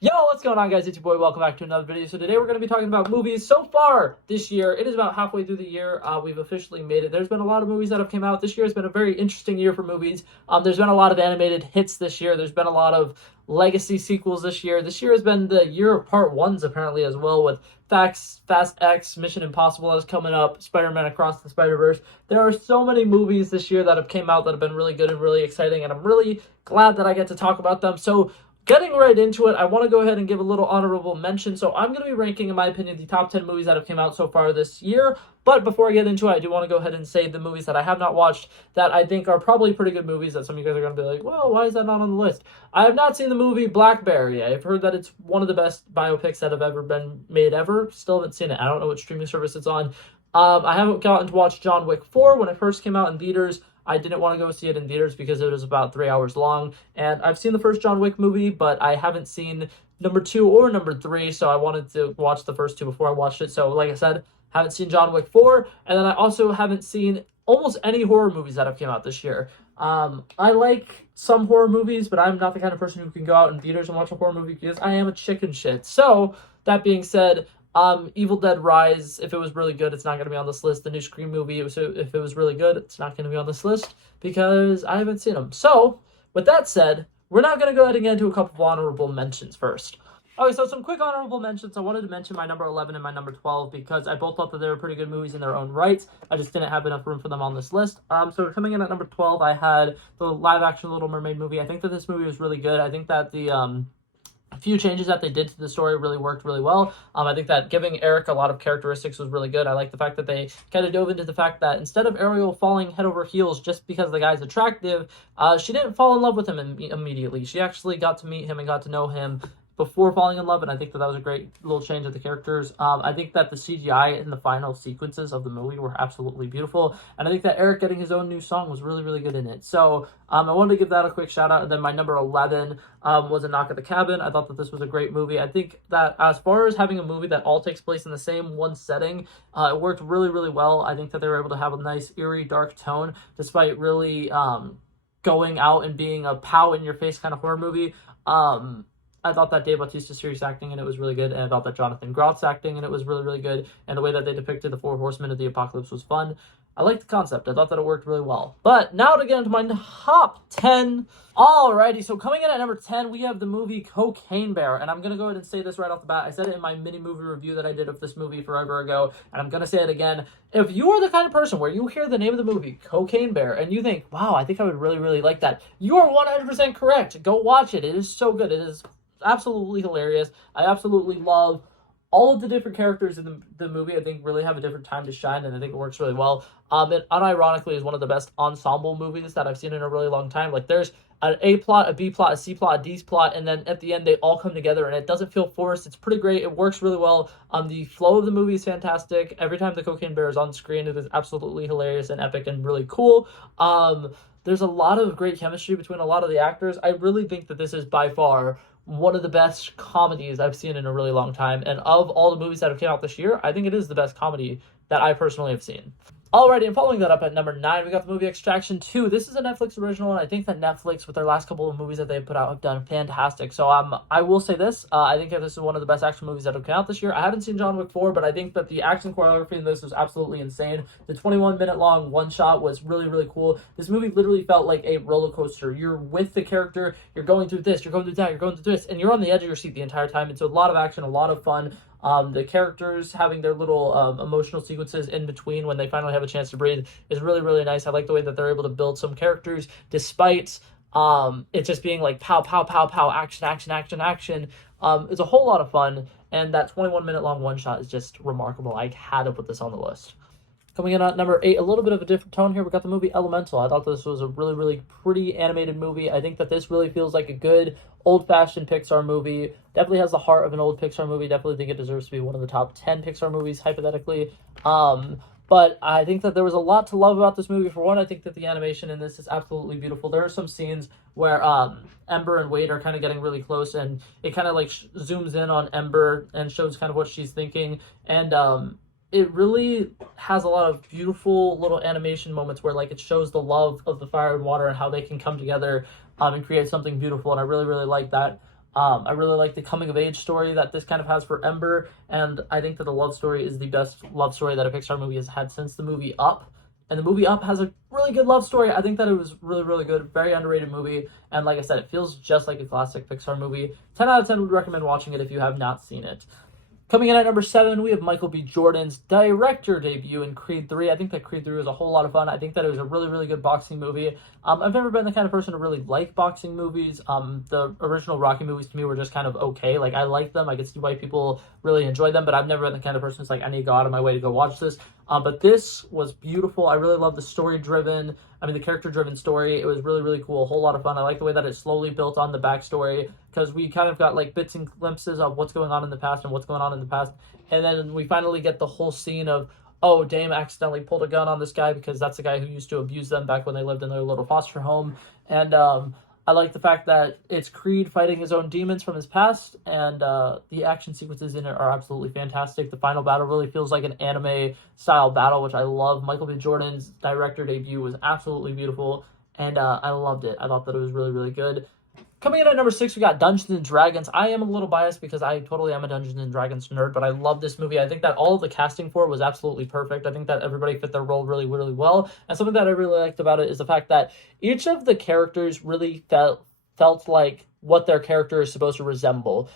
Yo, what's going on, guys? It's your boy. Welcome back to another video. So today we're going to be talking about movies so far this year. It is about halfway through the year. We've officially made it. There's been a lot of movies that have come out. This year has been a very interesting year for movies. There's been a lot of animated hits this year. There's been a lot of legacy sequels this year. This year has been the year of part ones, apparently, as well, with Fast X, Mission Impossible is coming up, Spider-Man Across the Spider-Verse. There are so many movies this year that have came out that have been really good and really exciting, and I'm really glad that I get to talk about them. So getting right into it, I want to go ahead and give a little honorable mention. So I'm going to be ranking, in my opinion, the top 10 movies that have come out so far this year. But before I get into it, I do want to go ahead and say the movies that I have not watched that I think are probably pretty good movies that some of you guys are going to be like, well, why is that not on the list? I have not seen the movie Blackberry. I've heard that it's one of the best biopics that have ever been made ever. Still haven't seen it. I don't know what streaming service it's on. I haven't gotten to watch John Wick 4 when it first came out in theaters. I didn't want to go see it in theaters because it was about 3 hours long. And I've seen the first John Wick movie, but I haven't seen number 2 or number 3. So I wanted to watch the first two before I watched it. So like I said, haven't seen John Wick 4. And then I also haven't seen almost any horror movies that have come out this year. I like some horror movies, but I'm not the kind of person who can go out in theaters and watch a horror movie because I am a chicken shit. So that being said, Evil Dead Rise, if it was really good, it's not going to be on this list. The new Scream movie, if it was really good, it's not going to be on this list because I haven't seen them. So, with that said, we're not going to go ahead and get into a couple of honorable mentions first. Okay, so some quick honorable mentions. I wanted to mention my number 11 and my number 12 because I both thought that they were pretty good movies in their own rights. I just didn't have enough room for them on this list. So coming in at number 12, I had the live-action Little Mermaid movie. I think that this movie was really good. I think that the few changes that they did to the story really worked really well. I think that giving Eric a lot of characteristics was really good. I like the fact that they kind of dove into the fact that instead of Ariel falling head over heels just because the guy's attractive, she didn't fall in love with him immediately. She actually got to meet him and got to know him before falling in love, and I think that was a great little change of the characters. I think that the CGI in the final sequences of the movie were absolutely beautiful, and I think that Eric getting his own new song was really, really good in it. So I wanted to give that a quick shout out. And then my number 11 was A Knock at the Cabin. I thought that this was a great movie. I think that as far as having a movie that all takes place in the same one setting, it worked really, really well. I think that they were able to have a nice, eerie, dark tone, despite really going out and being a pow in your face kind of horror movie. I thought that Dave Bautista's serious acting and it was really good, and I thought that Jonathan Groff's acting and it was really, really good, and the way that they depicted the Four Horsemen of the Apocalypse was fun. I liked the concept. I thought that it worked really well. But now to get into my top 10. Alrighty, so coming in at number 10, we have the movie Cocaine Bear. And I'm going to go ahead and say this right off the bat. I said it in my mini movie review that I did of this movie forever ago, and I'm going to say it again. If you are the kind of person where you hear the name of the movie, Cocaine Bear, and you think, wow, I think I would really, really like that, you are 100% correct. Go watch it. It is so good. It is absolutely hilarious. I absolutely love all of the different characters in the movie. I think really have a different time to shine, and I think it works really well. It unironically is one of the best ensemble movies that I've seen in a really long time. Like, there's an A plot, a B plot, a C plot, a D plot, and then at the end they all come together, and it doesn't feel forced. It's pretty great. It works really well. The flow of the movie is fantastic. Every time the Cocaine Bear is on screen, it is absolutely hilarious and epic and really cool. There's a lot of great chemistry between a lot of the actors. I really think that this is by far one of the best comedies I've seen in a really long time. And of all the movies that have come out this year, I think it is the best comedy that I personally have seen. Alrighty, and following that up at number 9, we got the movie Extraction 2. This is a Netflix original, and I think that Netflix, with their last couple of movies that they've put out, have done fantastic. So I will say this. I think that this is one of the best action movies that have come out this year. I haven't seen John Wick 4, but I think that the action choreography in this was absolutely insane. The 21-minute long one-shot was really, really cool. This movie literally felt like a roller coaster. You're with the character, you're going through this, you're going through that, you're going through this, and you're on the edge of your seat the entire time. It's a lot of action, a lot of fun. The characters having their little emotional sequences in between when they finally have a chance to breathe is really, really nice. I like the way that they're able to build some characters despite it just being like pow, pow, pow, pow, action, action, action, action. It's a whole lot of fun, and that 21-minute long one-shot is just remarkable. I had to put this on the list. Coming in at number 8, a little bit of a different tone here. We got the movie Elemental. I thought this was a really, really pretty animated movie. I think that this really feels like a good old-fashioned Pixar movie. Definitely has the heart of an old Pixar movie. Definitely think it deserves to be one of the top 10 Pixar movies, hypothetically. But I think that there was a lot to love about this movie. For one, I think that the animation in this is absolutely beautiful. There are some scenes where Ember and Wade are kind of getting really close, and it kind of like zooms in on Ember and shows kind of what she's thinking. And it really has a lot of beautiful little animation moments where like it shows the love of the fire and water and how they can come together and create something beautiful. And I really, really like that. I really like the coming of age story that this kind of has for Ember, and I think that the love story is the best love story that a Pixar movie has had since the movie Up. And the movie Up has a really good love story. I think that it was really, really good. Very underrated movie. And like I said, it feels just like a classic Pixar movie. 10 out of 10 would recommend watching it if you have not seen it. Coming in at number 7, we have Michael B. Jordan's director debut in Creed 3. I think that Creed 3 was a whole lot of fun. I think that it was a really, really good boxing movie. I've never been the kind of person to really like boxing movies. The original Rocky movies to me were just kind of okay. Like, I like them. I could see why people really enjoy them, but I've never been the kind of person who's like, I need to go out of my way to go watch this. But this was beautiful. I really love the the character-driven story. It was really, really cool. A whole lot of fun. I like the way that it slowly built on the backstory, because we kind of got like bits and glimpses of what's going on in the past and what's going on in the past. And then we finally get the whole scene of, oh, Dame accidentally pulled a gun on this guy because that's the guy who used to abuse them back when they lived in their little foster home. And I like the fact that it's Creed fighting his own demons from his past, and the action sequences in it are absolutely fantastic. The final battle really feels like an anime-style battle, which I love. Michael B. Jordan's director debut was absolutely beautiful, and I loved it. I thought that it was really, really good. Coming in at number 6, we got Dungeons and Dragons. I am a little biased because I totally am a Dungeons and Dragons nerd, but I love this movie. I think that all of the casting for it was absolutely perfect. I think that everybody fit their role really, really well. And something that I really liked about it is the fact that each of the characters really felt like what their character is supposed to resemble.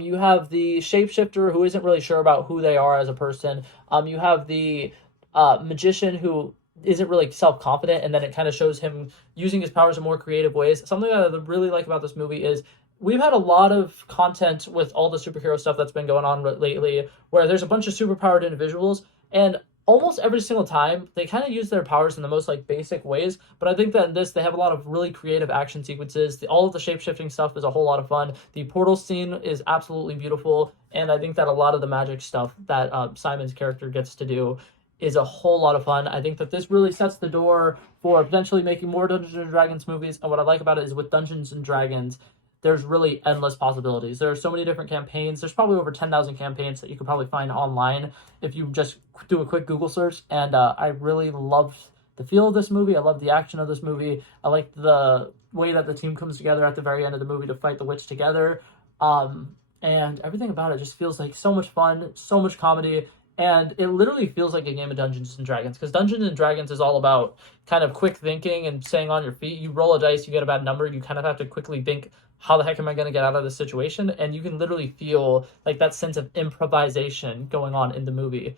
You have the shapeshifter who isn't really sure about who they are as a person. You have the magician who isn't really self-confident, and then it kind of shows him using his powers in more creative ways. Something that I really like about this movie is we've had a lot of content with all the superhero stuff that's been going on lately, where there's a bunch of superpowered individuals, and almost every single time they kind of use their powers in the most like basic ways. But I think that in this they have a lot of really creative action sequences. All of the shape-shifting stuff is a whole lot of fun. The portal scene is absolutely beautiful, and I think that a lot of the magic stuff that Simon's character gets to do is a whole lot of fun. I think that this really sets the door for potentially making more Dungeons and Dragons movies. And what I like about it is with Dungeons and Dragons, there's really endless possibilities. There are so many different campaigns. There's probably over 10,000 campaigns that you could probably find online if you just do a quick Google search. And I really loved the feel of this movie. I love the action of this movie. I like the way that the team comes together at the very end of the movie to fight the witch together. And everything about it just feels like so much fun, so much comedy. And it literally feels like a game of Dungeons & Dragons, because Dungeons & Dragons is all about kind of quick thinking and staying on your feet. You roll a dice, you get a bad number, you kind of have to quickly think, how the heck am I going to get out of this situation? And you can literally feel like that sense of improvisation going on in the movie.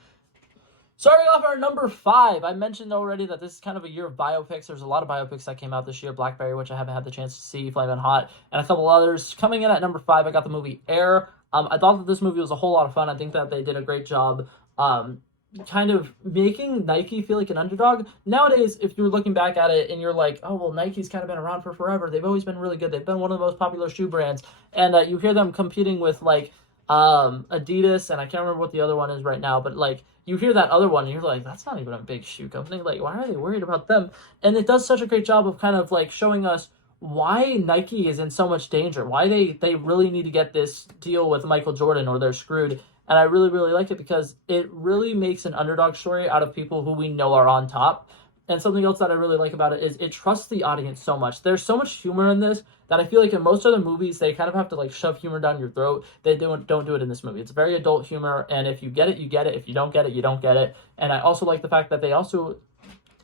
Starting off our number 5, I mentioned already that this is kind of a year of biopics. There's a lot of biopics that came out this year. Blackberry, which I haven't had the chance to see, Flamin' Hot, and a couple others. Coming in at number 5, I got the movie Air. I thought that this movie was a whole lot of fun. I think that they did a great job kind of making Nike feel like an underdog. Nowadays, if you're looking back at it and you're like, oh, well, Nike's kind of been around for forever. They've always been really good. They've been one of the most popular shoe brands. And you hear them competing with, like, Adidas, and I can't remember what the other one is right now, but, like, you hear that other one, and you're like, that's not even a big shoe company. Like, why are they worried about them? And it does such a great job of kind of, like, showing us why Nike is in so much danger, why they really need to get this deal with Michael Jordan or they're screwed. And I really, really like it because it really makes an underdog story out of people who we know are on top. And something else that I really like about it is it trusts the audience so much. There's so much humor in this that I feel like in most other movies, they kind of have to like shove humor down your throat. They don't do it in this movie. It's very adult humor. And if you get it, you get it. If you don't get it, you don't get it. And I also like the fact that they also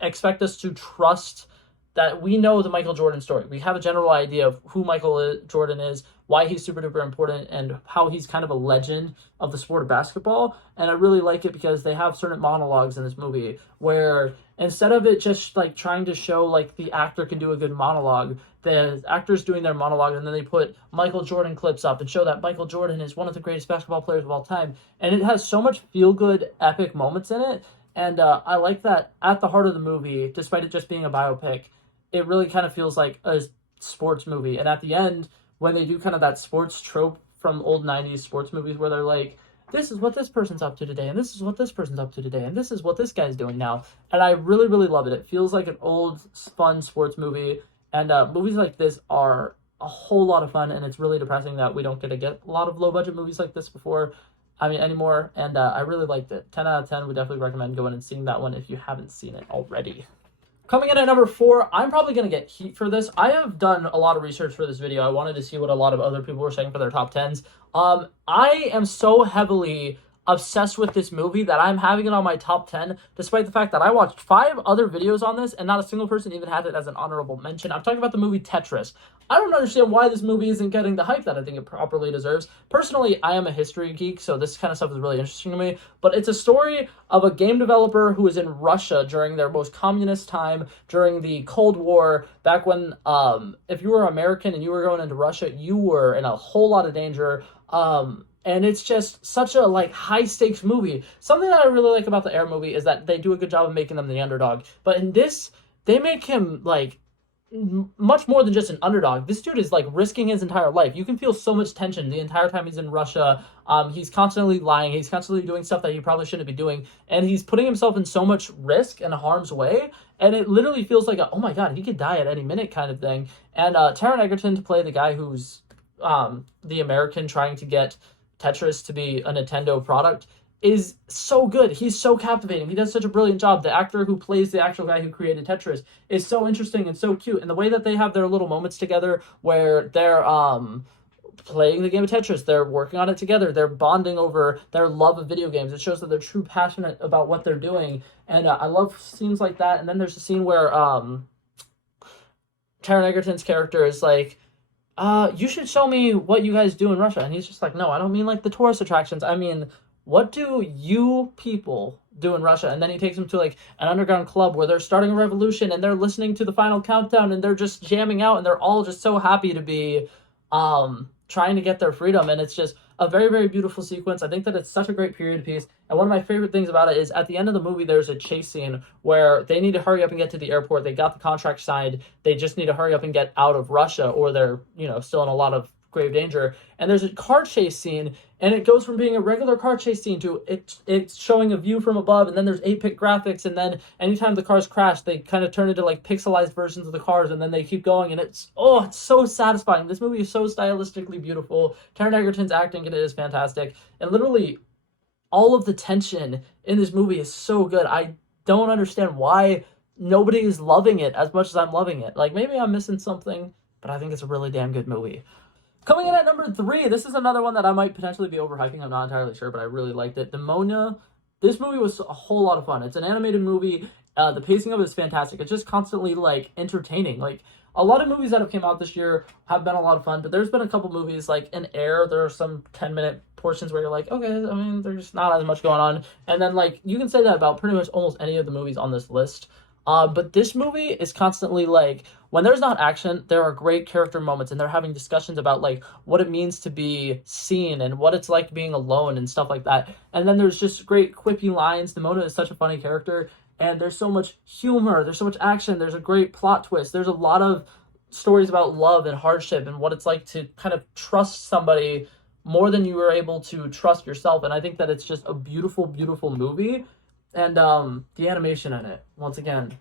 expect us to trust that we know the Michael Jordan story. We have a general idea of who Michael Jordan is, why he's super duper important, and how he's kind of a legend of the sport of basketball. And I really like it because they have certain monologues in this movie where instead of it just like trying to show like the actor can do a good monologue, the actor's doing their monologue and then they put Michael Jordan clips up and show that Michael Jordan is one of the greatest basketball players of all time. And it has so much feel-good, epic moments in it. And I like that at the heart of the movie, despite it just being a biopic, it really kind of feels like a sports movie. And at the end, when they do kind of that sports trope from old 90s sports movies where they're like, this is what this person's up to today, and this is what this person's up to today, and this is what this guy's doing now. And I really, really love it. It feels like an old, fun sports movie. And movies like this are a whole lot of fun, and it's really depressing that we don't get a lot of low-budget movies like this anymore. And I really liked it. 10 out of 10 would definitely recommend going and seeing that one if you haven't seen it already. Coming in at number 4, I'm probably going to get heat for this. I have done a lot of research for this video. I wanted to see what a lot of other people were saying for their top 10s. I am so heavily obsessed with this movie that I'm having it on my top 10, despite the fact that I watched 5 other videos on this and not a single person even had it as an honorable mention. I'm talking about the movie Tetris. I don't understand why this movie isn't getting the hype that I think it properly deserves. Personally, I am a history geek, so this kind of stuff is really interesting to me, but it's a story of a game developer who was in Russia during their most communist time, during the Cold War, back when if you were American and you were going into Russia, you were in a whole lot of danger. And it's just such a high stakes movie. Something that I really like about the Air movie is that they do a good job of making them the underdog. But in this, they make him much more than just an underdog. This dude is risking his entire life. You can feel so much tension the entire time he's in Russia. He's constantly lying. He's constantly doing stuff that he probably shouldn't be doing. And he's putting himself in so much risk and harm's way. And it literally feels like oh my God, he could die at any minute kind of thing. And Taron Egerton to play the guy who's the American trying to get Tetris to be a Nintendo product is so good. He's so captivating. He does such a brilliant job. The actor who plays the actual guy who created Tetris is so interesting and so cute. And the way that they have their little moments together where they're playing the game of Tetris, they're working on it together, they're bonding over their love of video games. It shows that they're true passionate about what they're doing. And I love scenes like that. And then there's a scene where Taron Egerton's character is you should show me what you guys do in Russia. And he's just no, I don't mean the tourist attractions. I mean, what do you people do in Russia? And then he takes them to an underground club where they're starting a revolution and they're listening to the final countdown and they're just jamming out and they're all just so happy to be trying to get their freedom. And it's just a very, very beautiful sequence. I think that it's such a great period piece. And one of my favorite things about it is at the end of the movie, there's a chase scene where they need to hurry up and get to the airport. They got the contract signed. They just need to hurry up and get out of Russia or they're, still in a lot of grave danger. And there's a car chase scene and it goes from being a regular car chase scene to it's showing a view from above, and then there's 8-bit graphics, and then anytime the cars crash, they kind of turn into pixelized versions of the cars, and then they keep going, and it's so satisfying. This movie is so stylistically beautiful. Taron Egerton's acting in it is fantastic, and literally all of the tension in this movie is so good. I don't understand why nobody is loving it as much as I'm loving it. Maybe I'm missing something, but I think it's a really damn good movie. Coming in at number 3, this is another one that I might potentially be overhyping. I'm not entirely sure, but I really liked it. Demonia. This movie was a whole lot of fun. It's an animated movie. The pacing of it is fantastic. It's just constantly entertaining. A lot of movies that have came out this year have been a lot of fun, but there's been a couple movies in Air. There are some 10-minute portions where you're okay, I mean, there's not as much going on. And then you can say that about pretty much almost any of the movies on this list. But this movie is constantly when there's not action, there are great character moments and they're having discussions about what it means to be seen and what it's like being alone and stuff like that. And then there's just great quippy lines. Demona is such a funny character and there's so much humor, there's so much action, there's a great plot twist. There's a lot of stories about love and hardship and what it's like to kind of trust somebody more than you were able to trust yourself. And I think that it's just a beautiful, beautiful movie. And the animation in it, once again,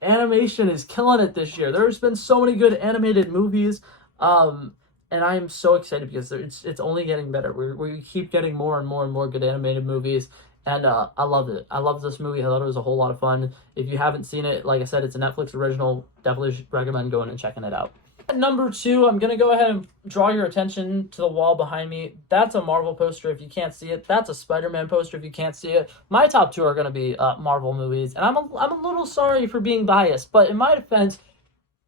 animation is killing it this year. There's been so many good animated movies, and I am so excited because it's only getting better. We keep getting more and more and more good animated movies, and I loved it. I loved this movie. I thought it was a whole lot of fun. If you haven't seen it, like I said, it's a Netflix original. Definitely recommend going and checking it out. At number 2, I'm going to go ahead and draw your attention to the wall behind me. That's a Marvel poster if you can't see it. That's a Spider-Man poster if you can't see it. My top 2 are going to be Marvel movies, and I'm a little sorry for being biased, but in my defense,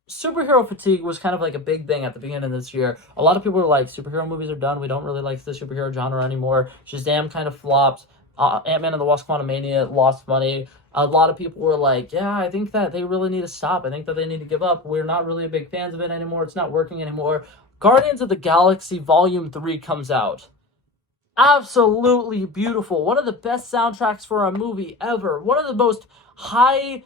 superhero fatigue was kind of a big thing at the beginning of this year. A lot of people were superhero movies are done. We don't really like the superhero genre anymore. Shazam kind of flopped. Ant-Man and the Wasp: Quantumania lost money. A lot of people were yeah, I think that they really need to stop. I think that they need to give up. We're not really big fans of it anymore. It's not working anymore. Guardians of the Galaxy Volume 3 comes out. Absolutely beautiful. One of the best soundtracks for a movie ever. One of the most high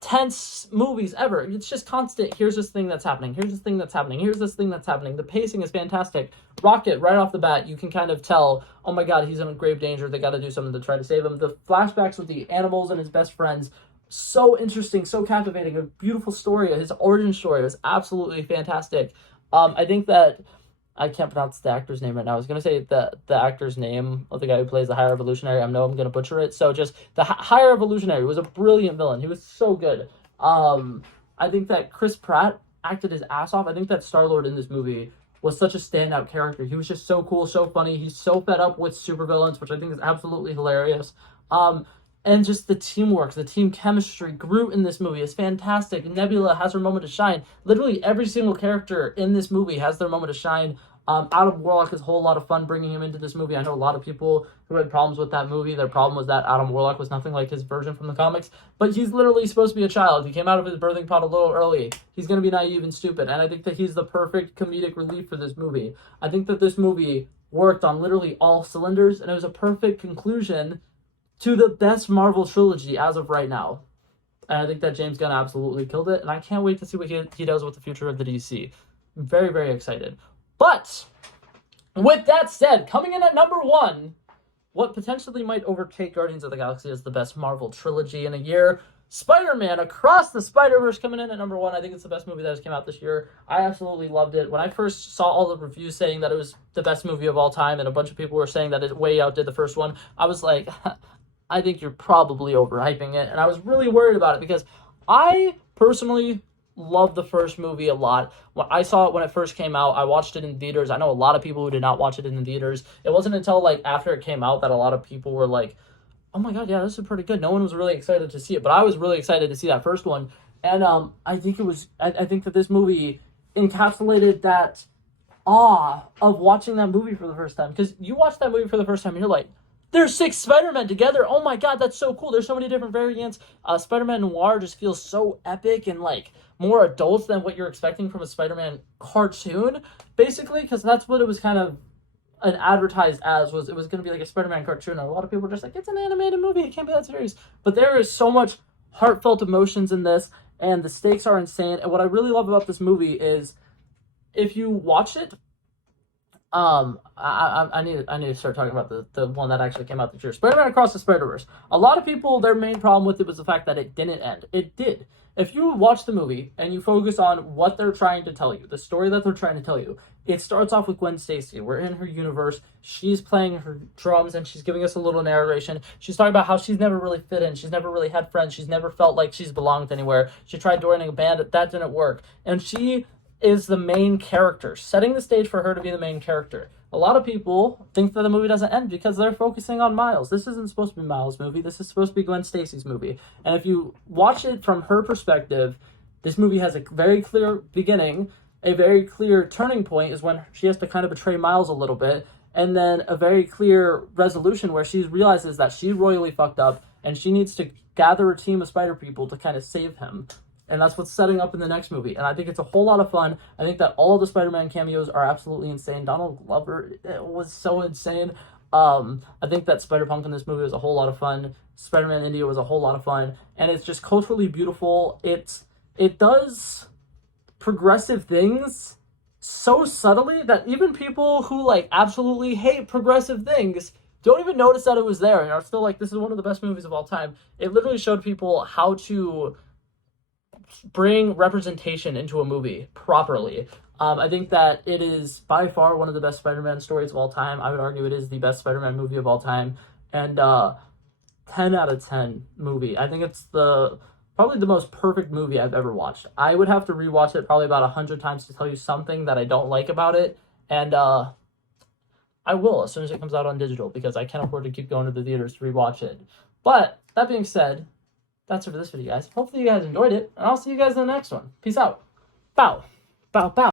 tense movies ever. It's just constant. Here's this thing that's happening. Here's this thing that's happening. Here's this thing that's happening. The pacing is fantastic. Rocket, right off the bat, you can kind of tell, oh my God, he's in grave danger. They got to do something to try to save him. The flashbacks with the animals and his best friends, so interesting, so captivating. A beautiful story. His origin story was absolutely fantastic. I think that I can't pronounce the actor's name right now. I was going to say the actor's name of the guy who plays the High Revolutionary. I know I'm going to butcher it. So just the High Revolutionary was a brilliant villain. He was so good. I think that Chris Pratt acted his ass off. I think that Star-Lord in this movie was such a standout character. He was just so cool, so funny. He's so fed up with supervillains, which I think is absolutely hilarious. Um, and just the teamwork, the team chemistry. Groot in this movie is fantastic. Nebula has her moment to shine. Literally every single character in this movie has their moment to shine. Adam Warlock is a whole lot of fun bringing him into this movie. I know a lot of people who had problems with that movie. Their problem was that Adam Warlock was nothing like his version from the comics. But he's literally supposed to be a child. He came out of his birthing pod a little early. He's going to be naive and stupid. And I think that he's the perfect comedic relief for this movie. I think that this movie worked on literally all cylinders, and it was a perfect conclusion to the best Marvel trilogy as of right now. And I think that James Gunn absolutely killed it. And I can't wait to see what he does with the future of the DC. I'm very, very excited. But with that said, coming in at number 1, what potentially might overtake Guardians of the Galaxy as the best Marvel trilogy in a year, Spider-Man Across the Spider-Verse coming in at number 1. I think it's the best movie that has come out this year. I absolutely loved it. When I first saw all the reviews saying that it was the best movie of all time, and a bunch of people were saying that it way outdid the first one, I was like, I think you're probably overhyping it. And I was really worried about it because I personally love the first movie a lot. When I saw it when it first came out, I watched it in theaters. I know a lot of people who did not watch it in the theaters. It wasn't until like after it came out that a lot of people were like, oh my god, yeah, this is pretty good. No one was really excited to see it, but I was really excited to see that first one. And I think I think that this movie encapsulated that awe of watching that movie for the first time. Because you watch that movie for the first time and you're like, there's 6 Spider-Men together. Oh my god, that's so cool. There's so many different variants. Spider-Man Noir just feels so epic and like more adult than what you're expecting from a Spider-Man cartoon, basically, because that's what it was kind of an advertised as, was it was going to be like a Spider-Man cartoon, and a lot of people were just like, it's an animated movie, it can't be that serious. But there is so much heartfelt emotions in this, and the stakes are insane. And what I really love about this movie is, if you watch it, I need to start talking about the one that actually came out this year, Spider-Man Across the Spider-Verse. A lot of people, their main problem with it was the fact that it didn't end. It did. If you watch the movie and you focus on what they're trying to tell you, the story that they're trying to tell you, it starts off with Gwen Stacy. We're in her universe. She's playing her drums and she's giving us a little narration. She's talking about how she's never really fit in. She's never really had friends. She's never felt like she's belonged anywhere. She tried joining a band. That didn't work. And she is the main character, setting the stage for her to be the main character. A lot of people think that the movie doesn't end because they're focusing on Miles. This isn't supposed to be Miles' movie. This is supposed to be Gwen Stacy's movie. And if you watch it from her perspective, this movie has a very clear beginning. A very clear turning point is when she has to kind of betray Miles a little bit. And then a very clear resolution where she realizes that she royally fucked up and she needs to gather a team of spider people to kind of save him. And that's what's setting up in the next movie. And I think it's a whole lot of fun. I think that all of the Spider-Man cameos are absolutely insane. Donald Glover was so insane. I think that Spider-Punk in this movie was a whole lot of fun. Spider-Man India was a whole lot of fun. And it's just culturally beautiful. It does progressive things so subtly that even people who like absolutely hate progressive things don't even notice that it was there and are still like, this is one of the best movies of all time. It literally showed people how to bring representation into a movie properly. I think that it is by far one of the best Spider-Man stories of all time. I would argue it is the best Spider-Man movie of all time. And 10 out of 10 movie. I think it's probably the most perfect movie I've ever watched. I would have to rewatch it probably about 100 times to tell you something that I don't like about it. And I will as soon as it comes out on digital, because I can't afford to keep going to the theaters to rewatch it. But that being said, that's it for this video, guys. Hopefully you guys enjoyed it, and I'll see you guys in the next one. Peace out. Bow. Bow, bow.